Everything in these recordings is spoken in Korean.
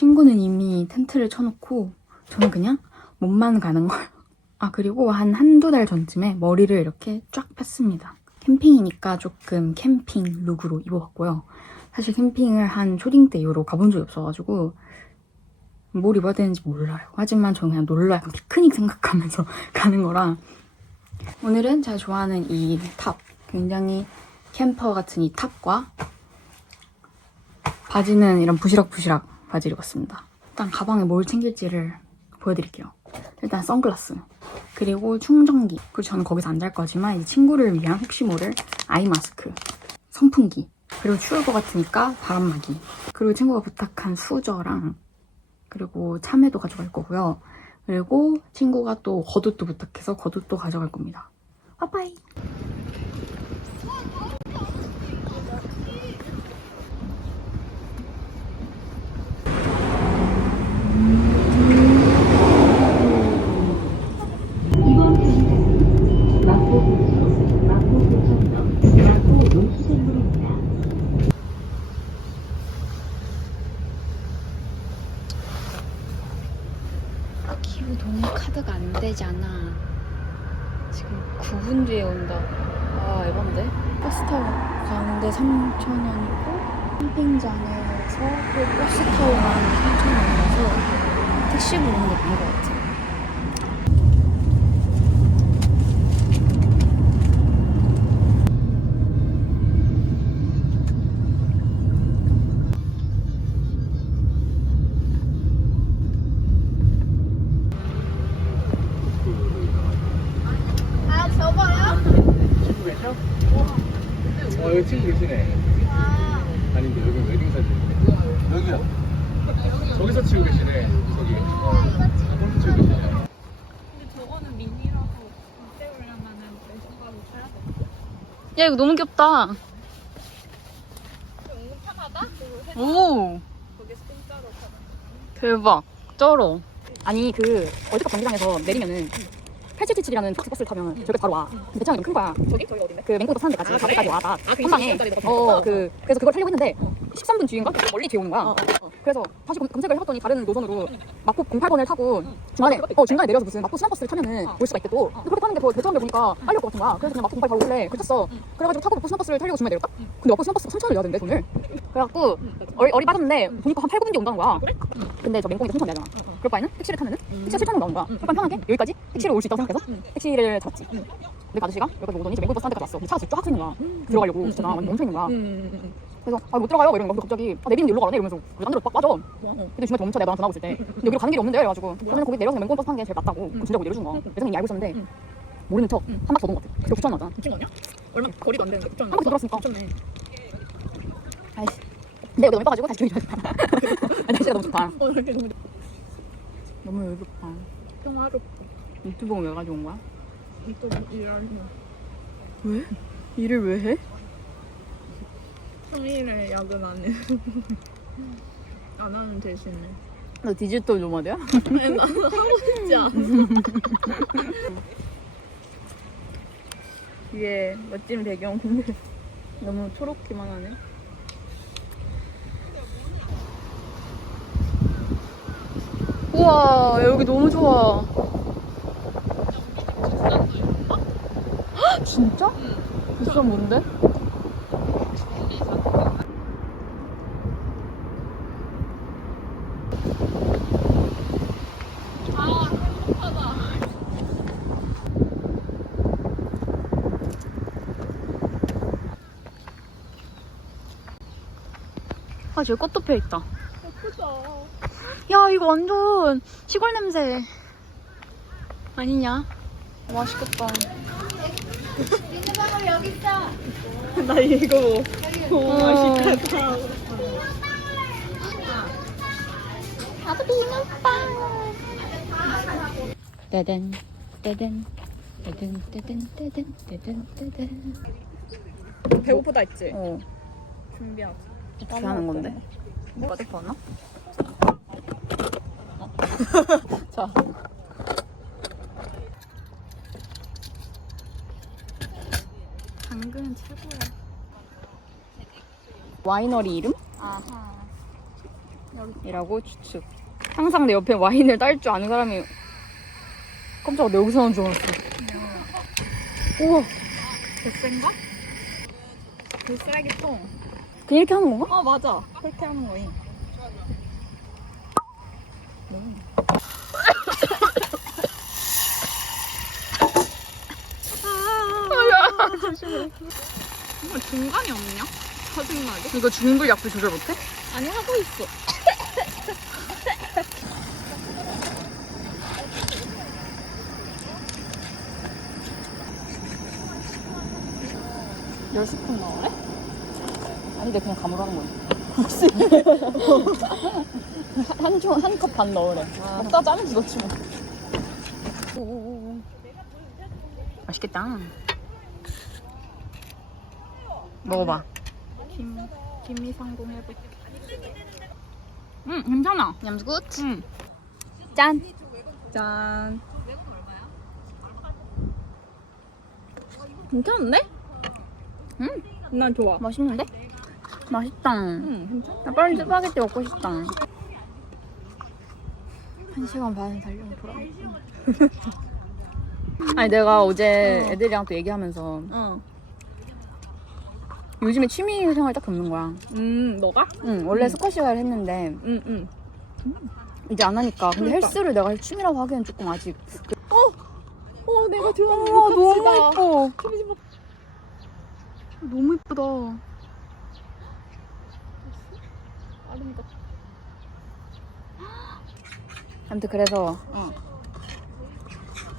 친구는 이미 텐트를 쳐놓고 저는 그냥 몸만 가는 걸. 아 그리고 한 한두 달 전쯤에 머리를 이렇게 쫙 폈습니다. 캠핑이니까 조금 캠핑 룩으로 입어봤고요. 사실 캠핑을 한 초딩 때 이후로 가본 적이 없어가지고 뭘 입어야 되는지 몰라요. 하지만 저는 그냥 놀러 약간 피크닉 생각하면서 가는 거라 오늘은 제가 좋아하는 이 탑 굉장히 캠퍼 같은 이 탑과 바지는 이런 부시럭부시럭 바지를 입었습니다. 일단 가방에 뭘 챙길지를 보여드릴게요. 일단 선글라스 그리고 충전기 그리고 저는 거기서 안 잘 거지만 친구를 위한 혹시 모를 아이 마스크 선풍기 그리고 추울 것 같으니까 바람막이 그리고 친구가 부탁한 수저랑 그리고 참외도 가져갈 거고요. 그리고 친구가 또 겉옷도 부탁해서 겉옷도 가져갈 겁니다. 빠빠이. 기후 동의 되잖아. 지금 9분 뒤에 온다. 아, 에반데? 버스 타고 가는데 3,000원이고, 캠핑장에서 또 버스 타고 가는데 3,000원이라서 택시 부르는 게 나은 것 같아. 저기서 치고 계시네 저기 폰트 치고 계시네 근데 저거는 미니라서 세우려면은 외국가로 사야 돼. 야, 이거 너무 귀엽다. 은근 편하다? 그리고 해 오! 거기서 공짜로 사다. 대박. 쩔어. 아니, 그, 월드컵 경기장에서 내리면은, 8777이라는 특수 버스를 타면 저기까지 바로 와. 근데 배짱이 너무 큰 거야. 저기? 저기 어딘데? 그 맹고도 타는 데까지, 가게까지 와, 딱. 그한 방에. 20분 짜리 너가 어? 그, 그래서 그걸 타려고 했는데, 13분 뒤인가? 되게 멀리 뒤에 오는 거야. 어, 어, 어. 그래서 다시 검- 검색을 해봤더니 다른 노선으로 마포 08번을 타고 중간에 어 중간에 내려서 무슨 마포 수납버스를 타면은 올 수가 또. 근데 그렇게 타는 게더 데 보니까 빨리 올 것 같은 거야. 그래서 그냥 마포 08 바로 올래 그랬어. 그래가지고 타고 마포 수납버스를 타려고 중간에 내렸다? 근데 마포 수납버스가 3천 원을 내야 된대 돈을. 그래갖고 어리, 어리 빠졌는데 보니까 한 8, 9분 뒤에 온다는 거야. 근데 저 맹꽁이가 3천 내잖아 그럴 바에는 택시를 타면은 택시가 7천 원 나오는 거야. 그러니까 편하게? 여기까지? 택시를 올 수 있다고 생각해서? 택시를 잡았지 근데 그 아저씨가 여기까지 오더니 저 맹꽁이 버스 한 대까지 왔어. 차가 쫙 서 있는 거야. 들어가려고 진짜 나 완전 멈춰 있는 거야. 음, 음, 음. 그래서 아 못 들어가요? 이러는 거 갑자기 아, 내비는 일로 가라네? 이러면서 그래서 딴 데로 빡 빠져. 근데 중간에 멈춰 내가 너랑 전화 하고 있을 때. 근데 여기로 가는 길이 없는데 그래가지고. 그러면 거기 내려서 맹꽁 버스 타는 게 제일 맞다고. 그럼 진짜 거기 내려준 거야. 내 생각에 알고 있었는데 응. 모르는 척 한 바퀴 더돈것 같아. 그래서 9천 원 나잖아 미친 거 아니야? 얼마 거리도 안 되는데 9천 한 바퀴 더 돌았으니까. 미쳤네. 아이씨. 근데 여기 너무 예뻐가지고 다시 기분이 좋았다 날씨가 너무 좋다. 어 이렇게 너무 너무 외롭다. 평화롭고. 유튜브 왜 가져온 거야? 또 일하는 왜? 일을 왜 해? 평일에 야근 안 해. 안 하는 대신에. 너 디지털 노마드야? 아니 나는 하고 싶지 않아. 뒤에 멋진 배경 근데 너무 초록기만 하네 우와 여기 너무 좋아 헉, 진짜? 비싼 뭔데? 아 저기 꽃도 펴 있다 예쁘다. 야 이거 완전 시골 냄새 아니냐? 맛있겠다 나 이거 너무 어. 맛있겠다. 나도 비눗빵 떼든 떼든 떼든 떼든 떼든 떼든 떼든 배고프다 했지? 어 준비하자. 어떻게 하는 건데? 누가 데리고 왔나? 자 당근 최고야 와이너리 이름? 아하. 이라고 추측. 항상 내 옆에 와인을 딸 줄 아는 사람이 깜짝이야 내 여기서 나온 줄 알았어. 우와 데센가? 그 쓰레기통. 그냥 이렇게 하는 건가? 어 맞아. 그렇게 하는 거임. 정말 중간이 없냐? 짜증나게. 이거 중불 약불 조절 못해? 아니 하고 있어. 열 스푼 넣으래? 아닌데 그냥 감으로 하는 거야. 한한컵 반 넣으래. 먹다 짜면서 넣지 뭐. 맛있겠다. 먹어봐. 김 김이 성공해볼게. 응, 괜찮아. 냠스 굿. 응. 짠. 짠. 괜찮은데? 응, 난 좋아. 맛있는데? 맛있다. 응, 괜찮아. 나 빨리 스파게티 먹고 싶다. 한 시간 반 달려온 보람. 아니 내가 어제 애들이랑 또 얘기하면서 어. 요즘에 취미 생활 딱 없는 거야. 음, 너가? 응, 원래 스쿼시를 했는데 응, 응. 이제 안 하니까. 근데 그러니까. 헬스를 내가 취미라고 하기엔 조금 아직. 어, 내가 좋아하는 와 너무. 예뻐. 너무 예쁘다. 아름답다. 아무튼 그래서 어.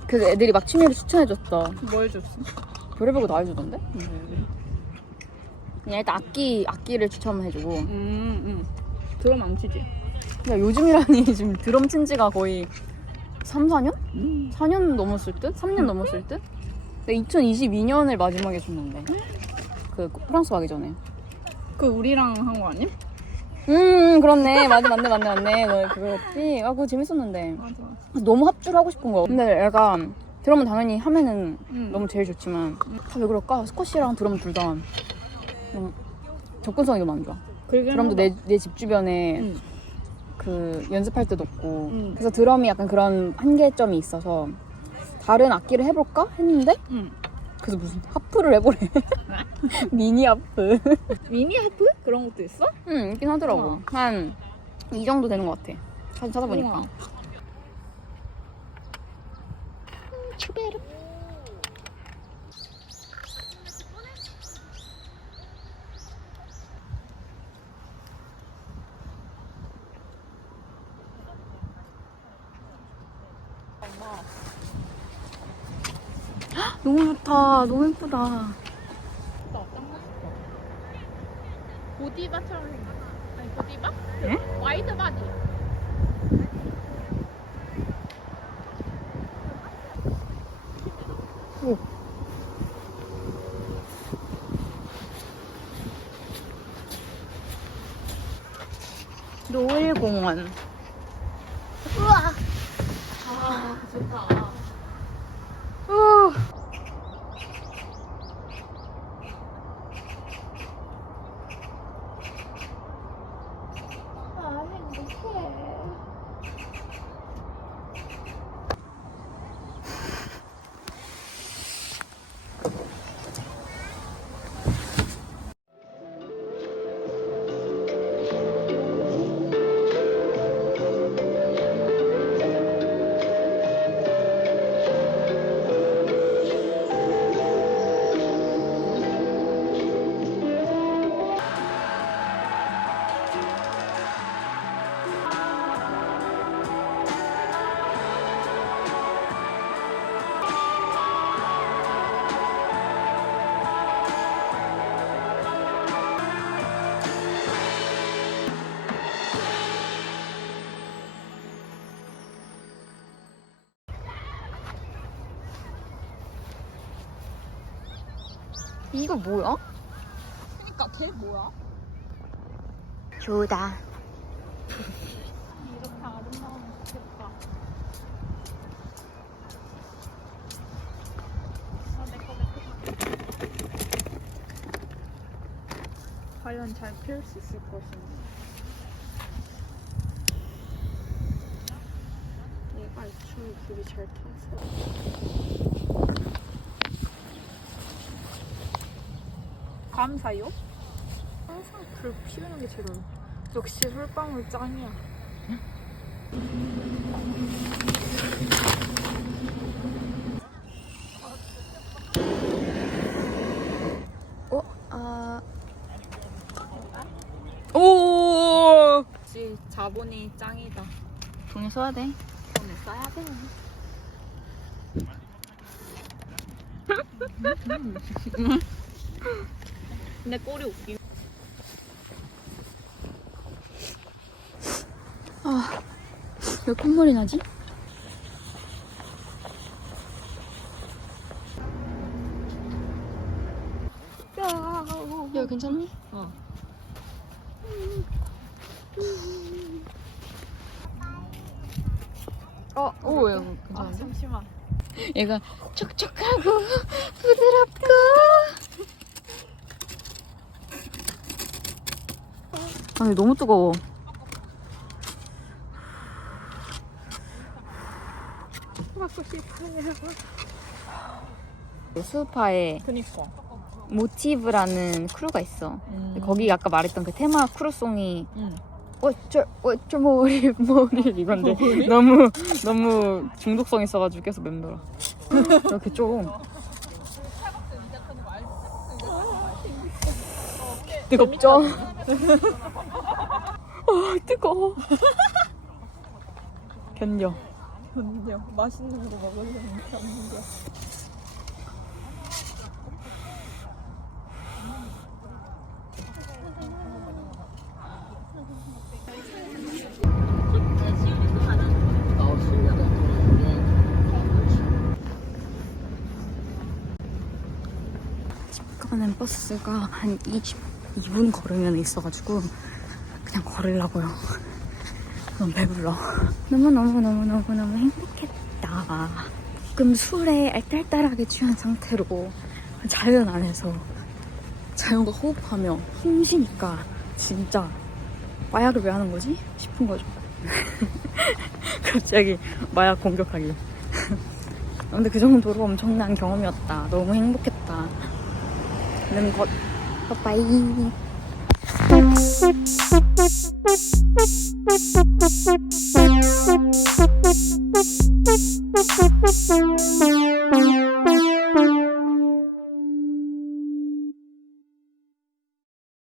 그 애들이 막 취미를 추천해줬어. 뭐 해줬어? 노래보고 나 해주던데? 그냥 일단 악기 악기를 추천해주고. 음, 음. 드럼 안 치지? 야 요즘이라니 지금 드럼 친 지가 거의 3, 4년? 음. 4년 넘었을 듯? 3년 넘었을 듯? 내가 2022년을 마지막에 줬는데 그 프랑스 가기 전에 그 우리랑 한 거 아님? 음 그렇네 맞네 맞네 맞네 맞네 너 그거였지? 아 그거 재밌었는데 맞아, 맞아. 너무 합주를 하고 싶은 거 근데 약간 드럼은 당연히 하면은 음. 너무 제일 좋지만 다 왜 그럴까? 스쿼시랑 드럼 둘 다 접근성이 너무 안 좋아 그러긴 드럼도 하다. 내 내 집 주변에 응. 그 연습할 때도 없고 음. 그래서 드럼이 약간 그런 한계점이 있어서 다른 악기를 해볼까 했는데 응. 그래서 무슨 하프를 해보래 미니 하프 미니 하프? 그런 것도 있어? 응 있긴 하더라고. 한 이 정도 되는 것 같아 사진 찾아보니까 우와. 추베르 너무 좋다 너무 예쁘다 보디바처럼 생겼어. 아니 보디바? 응? 와이드 바디. 노을공원 우와. 아 좋다. 이거 뭐야? 그니까 걔 뭐야? 교다. 이렇게 아름다우면 좋겠다. 아, 내거 과연 잘 피울 수 있을 것인가? 얘가 애초에 길이 잘 타서. 감사요? 항상 불 피우는 게 제일 어려워. 역시 솔방울 짱이야. 어? 아... 오! 역시 자본이 짱이다. 돈이 써야 돼. 돈을 써야 돼. 근데 꼴이 웃기. 왜 콧물이 나지? 야 괜찮니? 어. 어, 오, 야, 아 괜찮은데? 잠시만. 얘가 촉촉하고 부드럽고 아니 너무 뜨거워 먹고 싶어요. 수우파에 그니까. 모티브라는 크루가 있어 음. 거기 아까 말했던 그 테마 크루송이 응. 어쩔 어쩔 머리 머리 이건데 너무 너무 중독성 있어가지고 계속 맴돌아 이렇게 좀 뜨겁죠? 어 뜨거워 견뎌 근데요. 맛있는 거 먹으려면 참는데. 가는 버스가 한 22분 걸으면 있어가지고 그냥 걸으려고요. 너무 배불러. 너무너무너무너무너무 행복했다. 지금 술에 알딸딸하게 취한 상태로 자연 안에서 자연과 호흡하며 숨 쉬니까 진짜 마약을 왜 하는 거지? 싶은 거죠. 갑자기 마약 공격하기. 근데 그 정도로 엄청난 경험이었다. 너무 행복했다. 는 것. 빠빠이. Thank you.